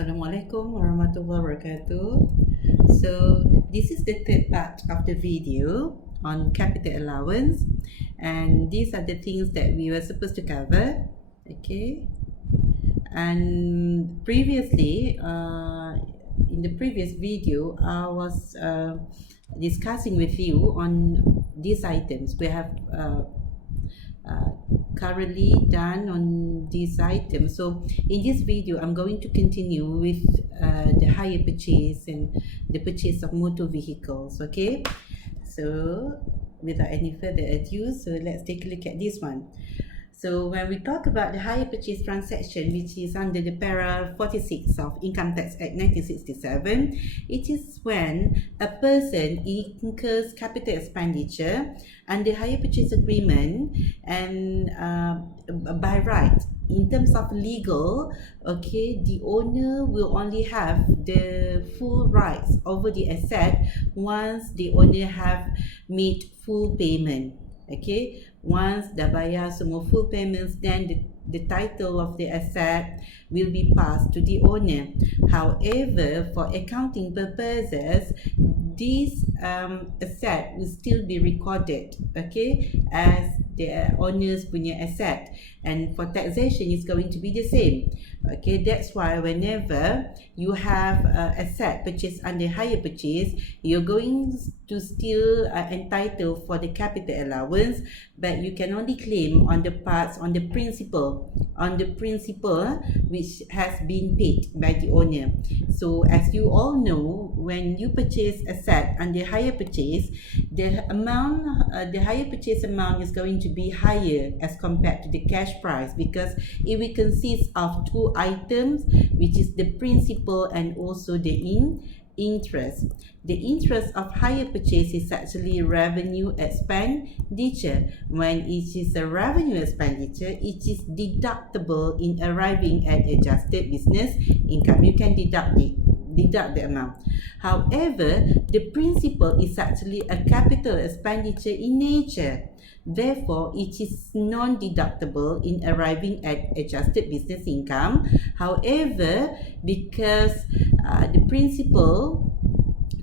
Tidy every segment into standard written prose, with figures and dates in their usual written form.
Assalamualaikum warahmatullahi wabarakatuh. So this is the third part of the video on capital allowance, and these are the things that we were supposed to cover. Okay, and previously in the previous video I was discussing with you on these items. We have currently done on these items. So in this video I'm going to continue with the hire purchase and the purchase of motor vehicles. Okay, so without any further ado, so let's take a look at this one. So when we talk about the hire purchase transaction, which is under the para 46 of Income Tax Act 1967, it is when a person incurs capital expenditure under hire purchase agreement, and by right, in terms of legal, okay, the owner will only have the full rights over the asset once the owner have made full payment. Okay, once dah bayar semua full payments, then the title of the asset will be passed to the owner. However, for accounting purposes, this asset will still be recorded, okay, as the owner's punya asset, and for taxation is going to be the same. Okay, that's why whenever you have asset purchased under hire purchase, you're going to still entitled for the capital allowance, but you can only claim on the parts, on the principal which has been paid by the owner. So as you all know, when you purchase asset under hire purchase, the amount, the hire purchase amount is going to be higher as compared to the cash price, because it will consist of two items, which is the principal and also the interest. The interest of hire purchase is actually revenue expenditure. When it is a revenue expenditure, it is deductible in arriving at adjusted business income. You can deduct the amount. However, the principal is actually a capital expenditure in nature. Therefore, it is non-deductible in arriving at adjusted business income. However, because the principal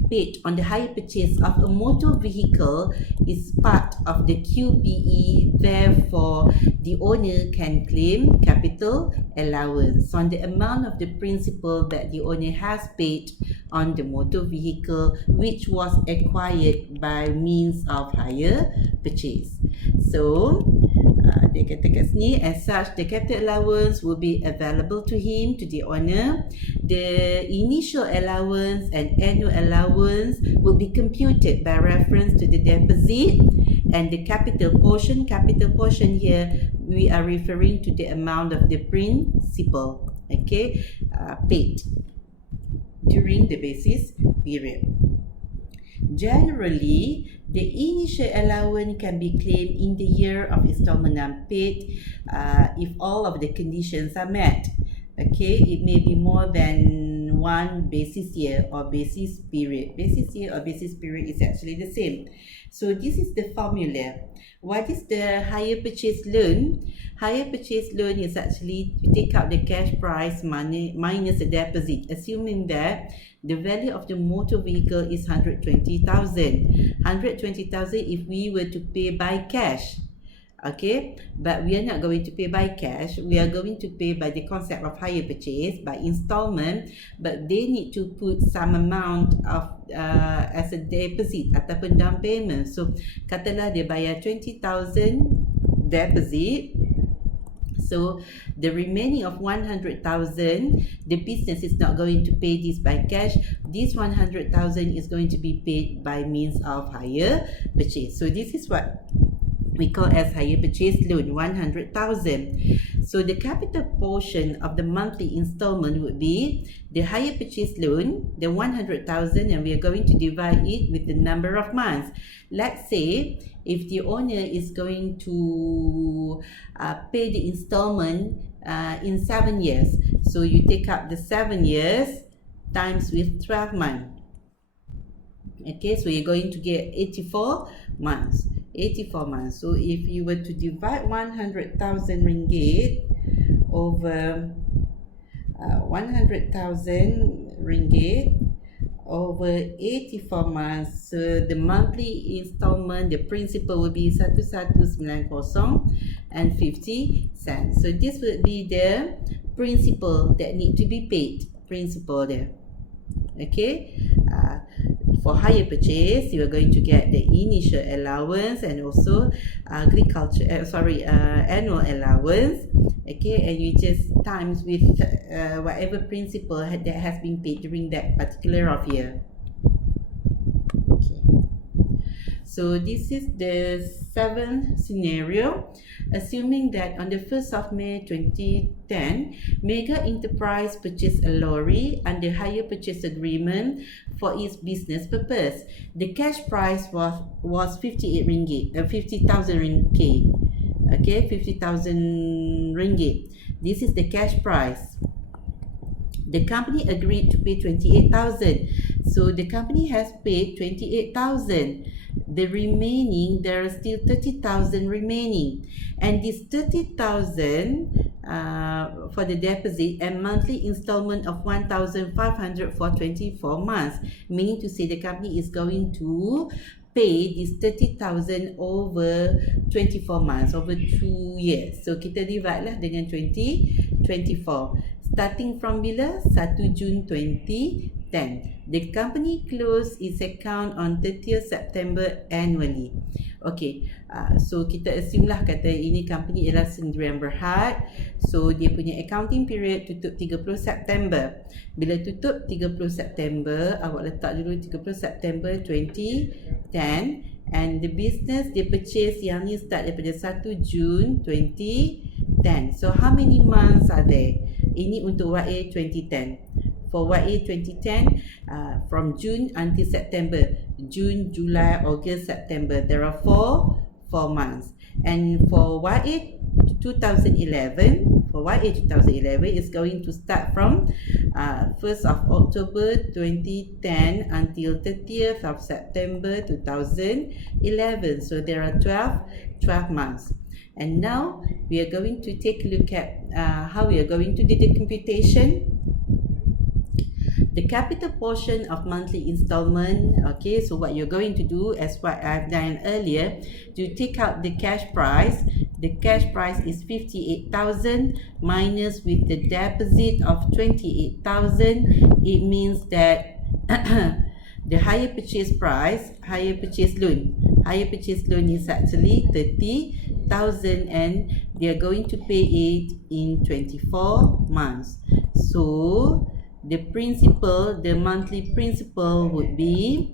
paid on the hire purchase of a motor vehicle is part of the QPE, therefore the owner can claim capital allowance on the amount of the principal that the owner has paid on the motor vehicle, which was acquired by means of hire purchase. So dia kata kat sini, as such the capital allowance will be available to him, to the owner. The initial allowance and annual allowance will be computed by reference to the deposit, and the capital portion here we are referring to the amount of the principal, okay, paid during the basis period. Generally, the initial allowance can be claimed in the year of installment unpaid if all of the conditions are met. Okay, it may be more than one basis year or basis period. Basis year or basis period is actually the same. So this is the formula. What is the hire purchase loan? Hire purchase loan is actually to take out the cash price money minus the deposit, assuming that the value of the motor vehicle is 120,000. 120,000 if we were to pay by cash. Okay, but we are not going to pay by cash. We are going to pay by the concept of hire purchase, by installment, but they need to put some amount of as a deposit ataupun down payment. So katalah dia bayar 20,000 deposit, so the remaining of 100,000, the business is not going to pay this by cash. This 100,000 is going to be paid by means of hire purchase. So this is what we call as hire purchase loan, 100,000. So the capital portion of the monthly installment would be the hire purchase loan, the 100,000, and we are going to divide it with the number of months. Let's say if the owner is going to pay the installment in 7 years, so you take up the 7 years times with 12 months. Okay, so you're going to get 84 months. 84 months. So if you were to divide 100,000 ringgit over 100,000 ringgit over 84 months. So the monthly installment, the principal will be 1190 and 50 cents. So this would be the principal that need to be paid. Principal there. Okay. For hire purchase, you are going to get the initial allowance and also annual allowance. Okay, and you just times with whatever principal that has been paid during that particular of year. Okay, so this is the seventh scenario. Assuming that on the 1st of May 2010, Mega Enterprise purchased a lorry under hire purchase agreement for its business purpose. The cash price was 58 ringgit, 50,000 ringgit. Okay, 50,000 ringgit. This is the cash price. The company agreed to pay 28,000. So the company has paid 28,000. The remaining, there are still 30,000 remaining. And this 30,000 for the deposit and monthly installment of 1,500 for 24 months. Meaning to say the company is going to pay this 30,000 over 24 months, over 2 years. So kita divide lah dengan 24. Starting from bila? 1 Jun 2010. The company closed its account on 30th September annually. Okay, so kita assume lah kata ini company ialah Sendirian Berhad. So dia punya accounting period tutup 30 September. Bila tutup 30 September, awak letak dulu 30 September 2010. And the business dia purchase yang ni start daripada 1 Jun 2010. So how many months are there? Ini untuk YA 2010. For YA 2010, from June until September, June, July, August, September, there are four months. And for YA 2011, it's going to start from 1st of October 2010 until 30th of September 2011. So there are 12 months. And now we are going to take a look at how we are going to do the computation. The capital portion of monthly installment. Okay, so what you're going to do, as what I've done earlier, to take out the cash price. The cash price is 58,000 minus with the deposit of 28,000. It means that the hire purchase loan is actually 30,000 and they are going to pay it in 24 months. So the monthly principal would be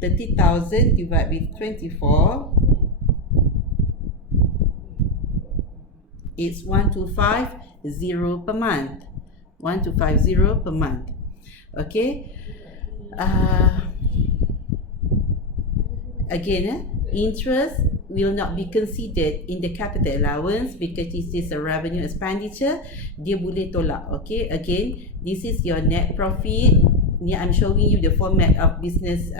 30,000 divided with 24. It's 1250 per month. 1250 per month. Okay. Again, interest will not be considered in the capital allowance because this is a revenue expenditure. Dia boleh tolak. Okay, again, this is your net profit. I'm showing you the format of business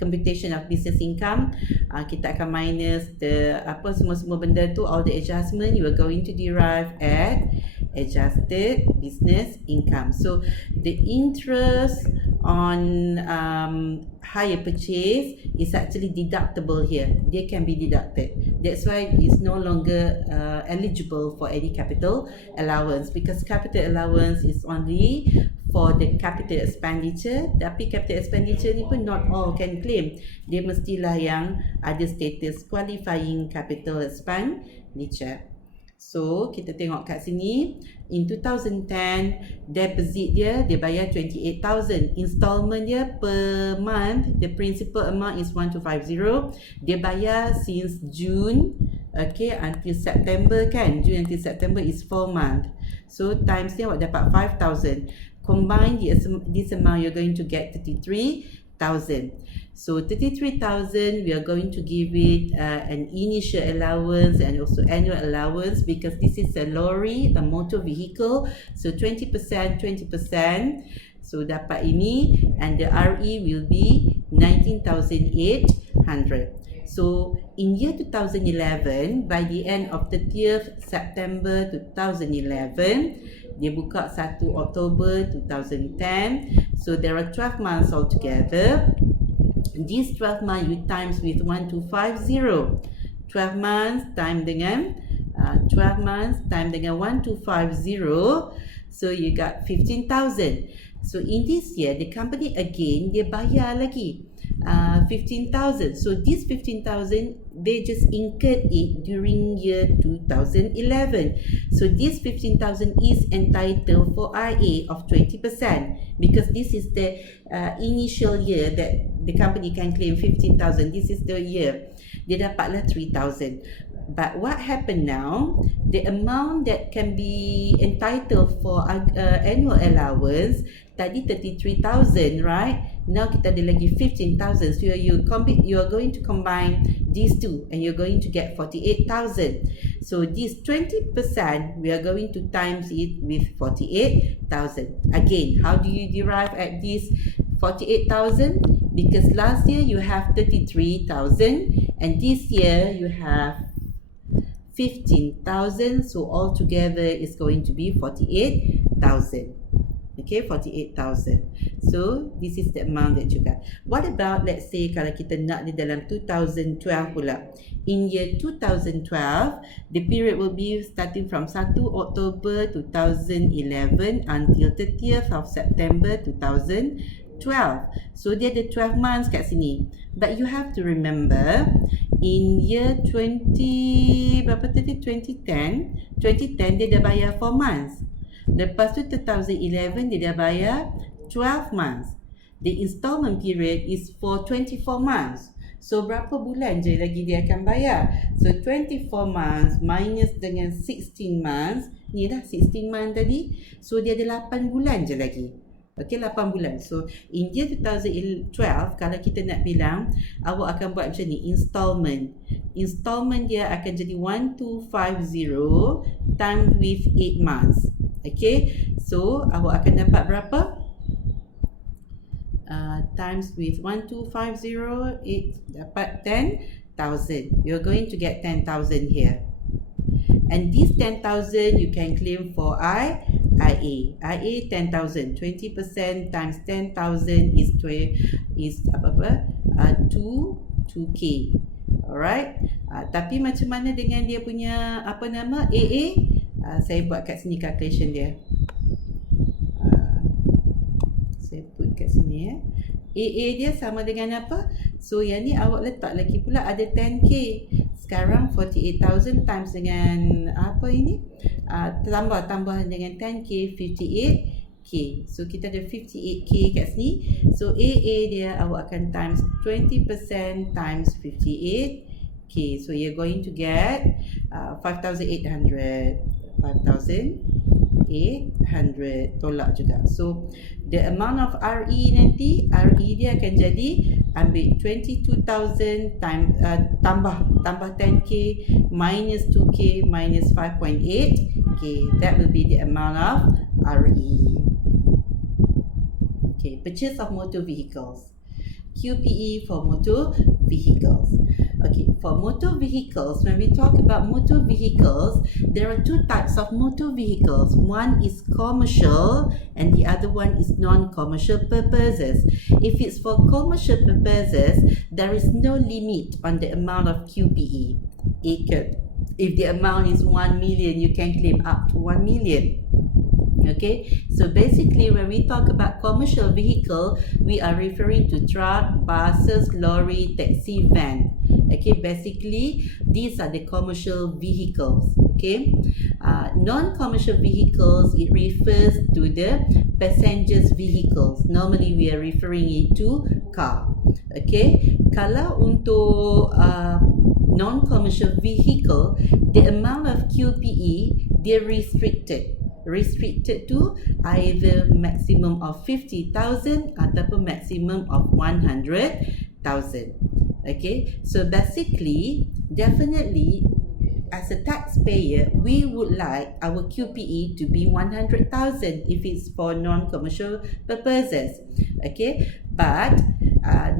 computation of business income. Kita akan minus the semua benda tu, all the adjustment you are going to derive at adjusted business income. So the interest on hire purchase is actually deductible here. They can be deducted. That's why it's no longer eligible for any capital allowance because capital allowance is only for the capital expenditure. Tapi capital expenditure ni pun not all can claim. Dia mestilah yang ada status qualifying capital expenditure. So kita tengok kat sini, in 2010 deposit dia bayar 28,000. Installment dia per month, the principal amount is 1250. Dia bayar since June, okay, until September kan. June until September is 4 months. So times dia awak dapat 5,000. Combine this amount, you're going to get 33,000. So 33,000, we are going to give it an initial allowance and also annual allowance because this is a lorry, a motor vehicle. So 20%. So dapat ini, and the RE will be 19,800. So in year 2011, by the end of 30th September 2011, Dia buka 1 Oktober 2010. So there are 12 months altogether. These 12 months you times with 1250. 12 months time dengan 12 months time dengan 1250. So you got 15,000. So in this year the company again dia bayar lagi 15,000. So this 15,000 they just incurred it during year 2011. So this 15,000 is entitled for IA of 20% because this is the initial year that the company can claim 15,000. This is the year. Dia dapatlah 3,000. But what happened now, the amount that can be entitled for annual allowance, tadi 33,000, right? Now kita ada lagi 15,000. So you are going to combine these two and you're going to get 48,000. So this 20% we are going to times it with 48,000. Again, how do you derive at this 48,000? Because last year you have 33,000 and this year you have 15,000, so altogether it's going to be 48,000. Okay, 48,000. So this is the amount that you got. What about, let's say kalau kita nak di dalam 2012 pula. In year 2012, the period will be starting from 1 October 2011 until 30th of September 2012. So dia ada 12 months kat sini. But you have to remember, in year 2010 dia dah bayar 4 months. Lepas tu 2011 dia dah bayar 12 months. The installment period is for 24 months. So berapa bulan je lagi dia akan bayar? So 24 months minus dengan 16 months, ni dah 16 months tadi. So dia ada 8 bulan je lagi. Okay, 8 bulan. So in year 2012, kalau kita nak bilang, awak akan buat macam ni, installment. Installment dia akan jadi 1250 times with 8 months. Okay, so awak akan dapat berapa? Times with 1250, dapat 10,000. You're going to get 10,000 here. And this 10,000 you can claim for IA. IA 10,000. 20% times 10,000 is 2K. Alright. Tapi macam mana dengan dia punya apa nama AA? Saya buat kat sini calculation dia. Saya put kat sini ya. AA dia sama dengan apa? So yang ni awak letak lagi pula ada 10K. Sekarang 48,000 times dengan apa ini? Tambah dengan 10K, 58K. So kita ada 58K kat sini. So AA dia awak akan times 20% times 58K. So you're going to get 5,800. 5,800 tolak juga. So the amount of RE nanti, RE dia akan jadi ambil 22,000 times tambah 10K minus 2K minus 5.8K. That will be the amount of RE. Okay, purchase of motor vehicles. QPE for motor vehicles. Okay, for motor vehicles, when we talk about motor vehicles, there are two types of motor vehicles. One is commercial and the other one is non-commercial purposes. If it's for commercial purposes, there is no limit on the amount of QPE. If the amount is 1 million, you can claim up to 1 million. Okay, so basically when we talk about commercial vehicle, we are referring to truck, buses, lorry, taxi, van. Okay, basically these are the commercial vehicles. Okay, non-commercial vehicles, it refers to the passengers vehicles. Normally we are referring it to car. Okay, kalau untuk non-commercial vehicle, the amount of QPE they restricted to either maximum of 50,000 ataupun maximum of 100,000. Okay, so basically, definitely, as a taxpayer, we would like our QPE to be 100,000 if it's for non-commercial purposes. Okay, but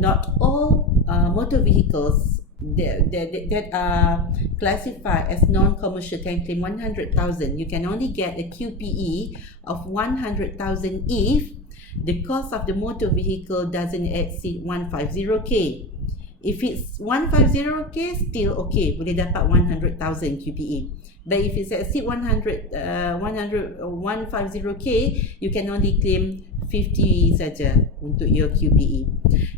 not all motor vehicles that are classified as non-commercial can claim 100,000. You can only get a QPE of 100,000 if the cost of the motor vehicle doesn't exceed 150k. If it's 150k, still okay, boleh dapat 100,000 QPE. But if it's exceed 150k, you can only claim 50 saja untuk your QPE.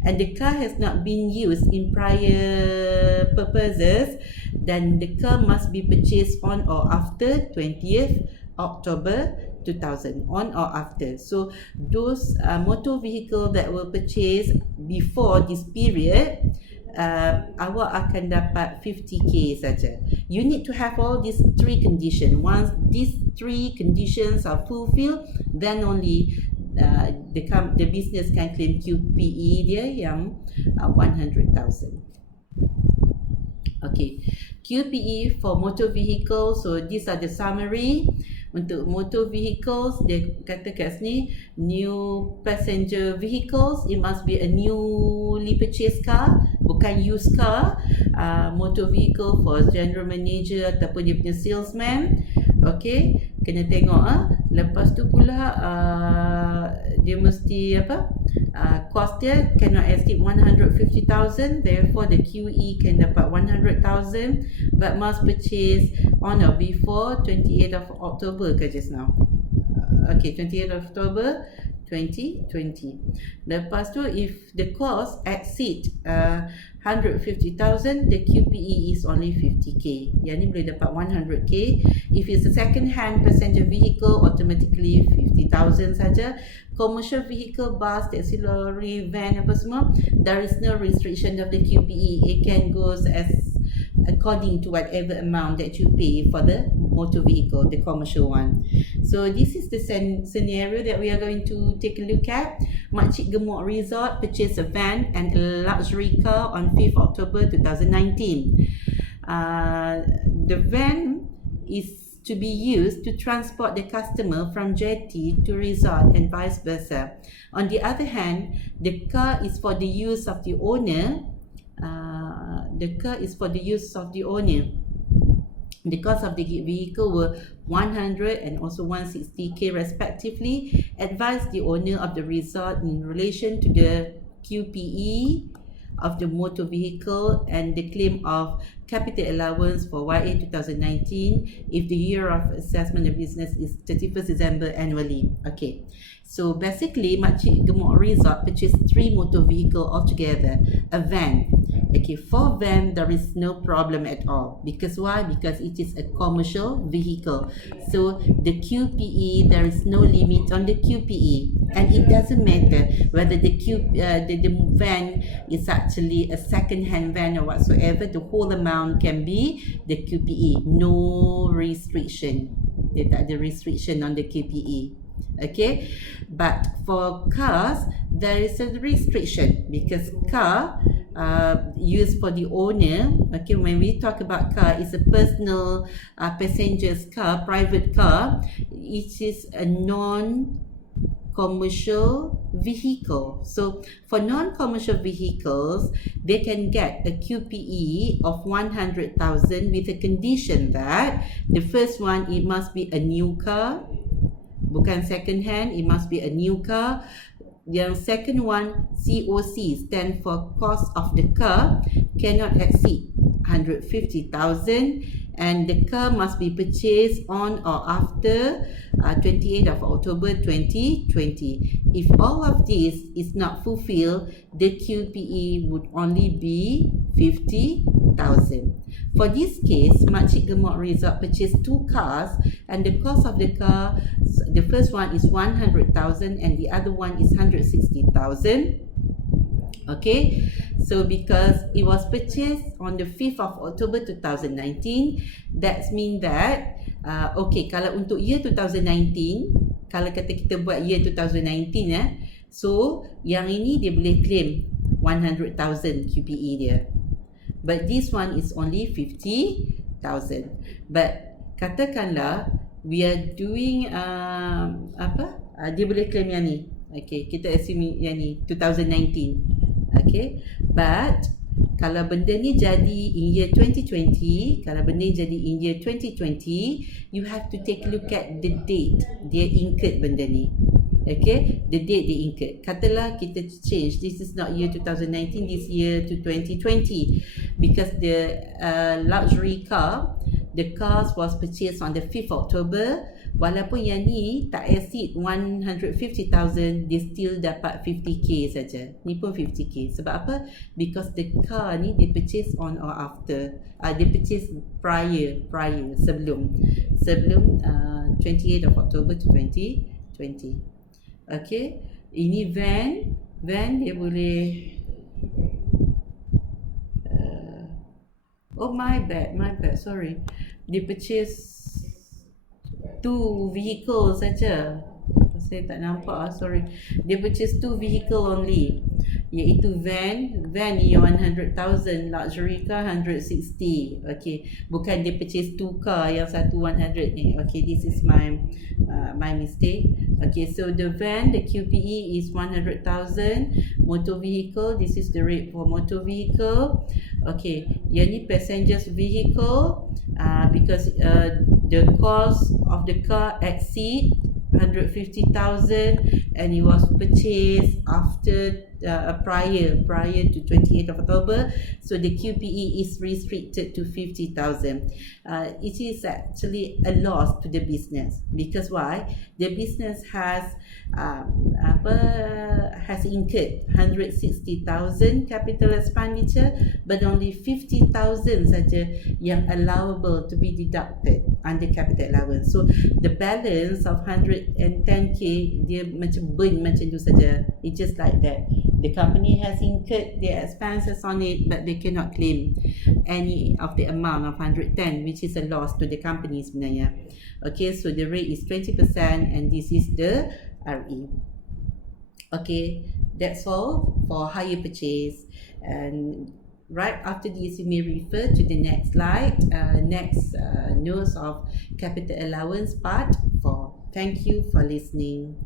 And the car has not been used in prior purposes, then the car must be purchased on or after 20th October 2000, on or after. So those motor vehicle that were purchased before this period, awak akan dapat 50k saja. You need to have all these three conditions. Once these three conditions are fulfilled, then only the business can claim QPE dia yang 100,000. Okay, QPE for motor vehicles. So these are the summary. Untuk motor vehicles, dia kata kat sini, new passenger vehicles, it must be a newly purchased car, bukan used car. Motor vehicle for general manager ataupun dia punya salesman. Okay, kena tengok lepas tu pula dia mesti cost dia cannot exceed 150,000, therefore the QE can dapat 100,000 but must purchase on or before 28th of October ke just now. Okay, 28th of October 2020. Lepas tu if the cost exceed 150,000, the QPE is only 50k. Yang ni boleh dapat 100k. If it's a second hand passenger vehicle, automatically 50,000 saja. Commercial vehicle, bus, taxi, lorry, van, apa semua, there is no restriction of the QPE. It can goes as according to whatever amount that you pay for the motor vehicle, the commercial one. So this is the scenario that we are going to take a look at. Makcik Gemuk Resort purchased a van and a luxury car on 5th October 2019. The van is to be used to transport the customer from jetty to resort and vice versa. On the other hand, the car is for the use of the owner. The cost of the vehicle were 100 and also 160k respectively. Advise the owner of the resort in relation to the QPE of the motor vehicle and the claim of capital allowance for YA 2019 if the year of assessment of business is 31st December annually. Okay, so basically Makcik Gemuk Resort purchased 3 motor vehicle altogether, a van. Okay, for van there is no problem at all. Because why? Because it is a commercial vehicle. So the QPE, there is no limit on the QPE, and it doesn't matter whether the van is actually a second-hand van or whatsoever. The whole amount can be the QPE. No restriction. Dia tak ada restriction on the QPE. Okay, but for cars there is a restriction because car used for the owner. Okay, when we talk about car, it's a personal passenger's car, private car. It is a non-commercial vehicle. So for non-commercial vehicles, they can get a QPE of 100,000 with a condition that the first one, it must be a new car, bukan second hand, it must be a new car. Yang second one, COC, stand for cost of the car, cannot exceed 150,000 and the car must be purchased on or after 28th of October 2020. If all of this is not fulfilled, the QPE would only be 50,000. For this case, Makcik Gemuk Resort purchased 2 cars and the cost of the car, the first one is 100,000 and the other one is 160,000. Okay, so because it was purchased on the 5th of October 2019, that means that okay, kalau untuk year 2019, kalau kata kita buat year 2019 so yang ini dia boleh claim 100,000 QPE dia. But this one is only 50,000. But katakanlah we are doing dia boleh claim yang ni. Okay, kita assume yang ni 2019. Okay, but Kalau benda ni jadi in year 2020, kalau benda ni jadi in year 2020, you have to take a look at the date dia incurred benda ni. Okay, the date they incurred. Katalah kita change, this is not year 2019, this year to 2020, because the luxury car, the cars was purchased on the 5th October. Walaupun yang ni tak exceed 150,000, dia still dapat 50k saja. Ni pun 50k. Sebab apa? Because the car ni they purchase on or after. They purchase prior sebelum 28th of October to 2020. Okay, ini van dia boleh oh my bad, sorry. Dia purchase 2 vehicles saja. Saya tak nampak, sorry. Dia purchase 2 vehicle only, iaitu van ni 100,000, luxury car 160. Okay, bukan dia purchase 2 car yang satu 100 ni. Okay, this is my mistake. Okay, so the van, the QPE is 100,000. Motor vehicle, this is the rate for motor vehicle. Okay, yang ni passengers vehicle, because the cost of the car exceed 150,000 and it was purchased after prior to 28th of October, so the QPE is restricted to 50,000. It is actually a loss to the business, because why? The business has incurred 160,000 capital expenditure, but only 50,000 saja yang allowable to be deducted under capital allowance. So the balance of 110k dia macam burn macam tu saja. It's just like that. The company has incurred their expenses on it, but they cannot claim any of the amount of 110, which is a loss to the company sebenarnya. Okay, so the rate is 20% and this is the RE. Okay, that's all for hire purchase. And right after this, you may refer to the next slide, notes of capital allowance part 4. Thank you for listening.